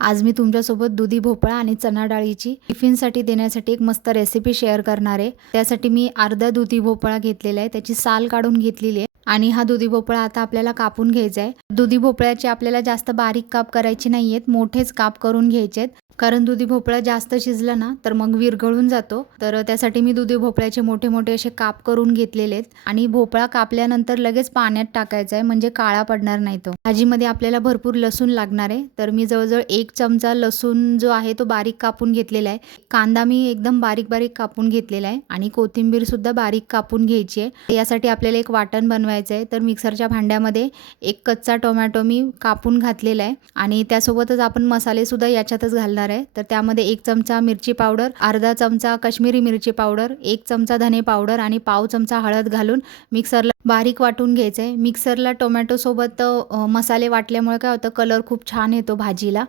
आज मी तुमच्यासोबत दुधी भोपळा आणि चणा डाळीची टिफिनसाठी देण्यासाठी एक मस्त रेसिपी शेअर करणार आहे. त्यासाठी मी अर्धा दुधी भोपळा घेतलेला आहे. त्याची साल काढून घेतलेली आहे. आणि हा दुधी भोपळा आता आपल्याला कापून घ्यायचा आहे. दुधी भोपळ्याचे आपल्याला जास्त बारीक काप करायचे नाही आहेत. मोठेच काप करून घ्यायचे आहेत. कारण दुधी भोपळा जास्त शिजला ना तर मग विरघळून जातो. तर त्यासाठी मी दुधी भोपळ्याचे मोठे मोठे असे काप करून घेतलेले आहेत. आणि भोपळा कापल्यानंतर लगेच पाण्यात टाकायचा आहे. म्हणजे काळा पडणार नाही तो. भाजीमध्ये आपल्याला भरपूर लसूण लागणार आहे. तर मी जवळजवळ एक एक चमचा लसूण जो आहे तो बारीक कापून घेतलेला आहे. कांदा मी एकदम बारीक बारीक कापून घेतलेला आहे आणि कोथिंबीर सुद्धा बारीक कापून घ्यायची आहे. यासाठी आपल्याला एक वाटण बनवायचं आहे. तर मिक्सरच्या भांड्यामध्ये एक कच्चा टोमॅटो मी कापून घातलेला आहे आणि त्यासोबतच आपण मसाले सुद्धा याच्यातच घालणार आहे. तर त्यामध्ये एक चमचा मिरची पावडर अर्धा चमचा काश्मीरी मिरची पावडर एक चमचा धने पावडर आणि पाव चमचा हळद घालून मिक्सरला बारीक वाटून घ्यायचं आहे. मिक्सरला टोमॅटोसोबत मसाले वाटल्यामुळे काय होतं कलर खूप छान येतो भाजीला.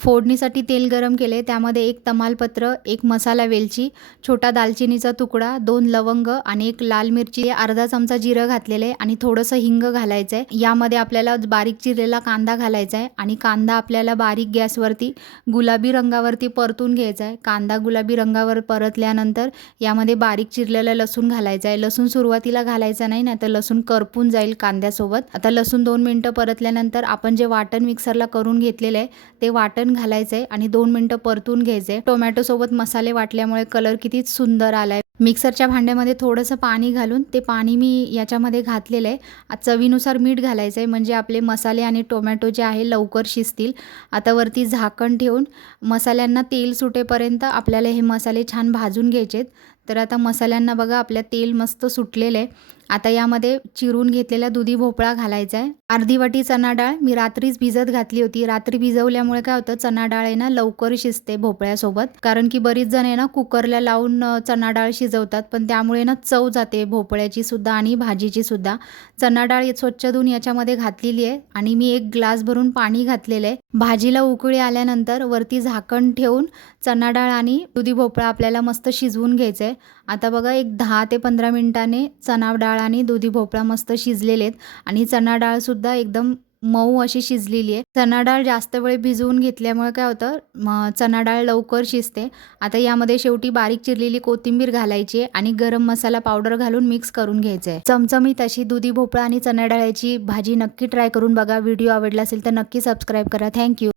फोडणीसाठी तेल गरम केले. त्यामध्ये एक तमालपत्र एक मसाला वेलची छोटा दालचिनीचा तुकडा दोन लवंग आणि एक लाल मिरची अर्धा चमचा जिरं घातलेलं आहे आणि थोडंसं हिंग घालायचं आहे यामध्ये आपल्याला बारीक चिरलेला कांदा घालायचा आहे आणि कांदा आपल्याला बारीक गॅसवरती गुलाबी रंगावरती परतून घ्यायचा आहे कांदा गुलाबी रंगावर परतल्यानंतर यामध्ये बारीक चिरलेलं लसूण घालायचं आहे लसूण सुरुवातीला घालायचा नाही ना तर लसूण करपून जाईल कांद्यासोबत. आता लसूण दोन मिनटं परतल्यानंतर आपण जे वाटण मिक्सरला करून घेतलेलं आहे ते वाटण घालायचं आहे आणि दोन मिनटं परतून घ्यायचे. टोमॅटो टोमॅटोसोबत मसाले वाटल्यामुळे कलर किती सुंदर आलाय. मिक्सरच्या भांड्यामध्ये थोडंसं पाणी घालून ते पाणी मी याच्यामध्ये घातलेलं आहे चवीनुसार मीठ घालायचं आहे म्हणजे आपले मसाले आणि टोमॅटो जे आहे लवकर शिजतील. आता वरती झाकण ठेवून मसाल्यांना तेल सुटेपर्यंत आपल्याला हे मसाले छान भाजून घ्यायचे आहेत तर आता मसाल्यांना बघा आपल्या तेल मस्त सुटलेलं आहे आता यामध्ये चिरून घेतलेला दुधी भोपळा घालायचा आहे. अर्धी वाटी चणा डाळ. मी रात्रीच भिजत घातली होती. रात्री भिजवल्यामुळे काय होतं चणा डाळ आहे ना लवकर शिजते भोपळ्यासोबत. कारण की बरीच जण आहे ना कुकरला लावून चना चणा डाळ शिजवतात. पण त्यामुळे ना चव जाते भोपळ्याची सुद्धा आणि भाजीची सुद्धा. चणा डाळ स्वच्छ धुवून याच्यामध्ये घातलेली आहे. आणि मी एक ग्लास भरून पाणी घातलेलं आहे. भाजीला उकळी आल्यानंतर वरती झाकण ठेवून चणा डाळ आणि दुधी भोपळा आपल्याला मस्त शिजवून घ्यायचं आहे आता बघा एक दहा ते पंधरा मिनिटाने चणा डाळ आणि दुधी भोपळा मस्त शिजलेले आहेत. आणि चणा डाळसुद्धा एकदम मऊ अशी शिजलेली आहे. चणा डाळ जास्त वेळ भिजवून घेतल्यामुळे काय होतं म चणा डाळ लवकर शिजते. आता यामध्ये शेवटी बारीक चिरलेली कोथिंबीर घालायची आणि गरम मसाला पावडर घालून मिक्स करून घ्यायचं आहे चमचमीत अशी दुधी भोपळा आणि चणा डाळ्याची भाजी नक्की ट्राय करून बघा. व्हिडिओ आवडला असेल तर नक्की सबस्क्राईब करा. थँक्यू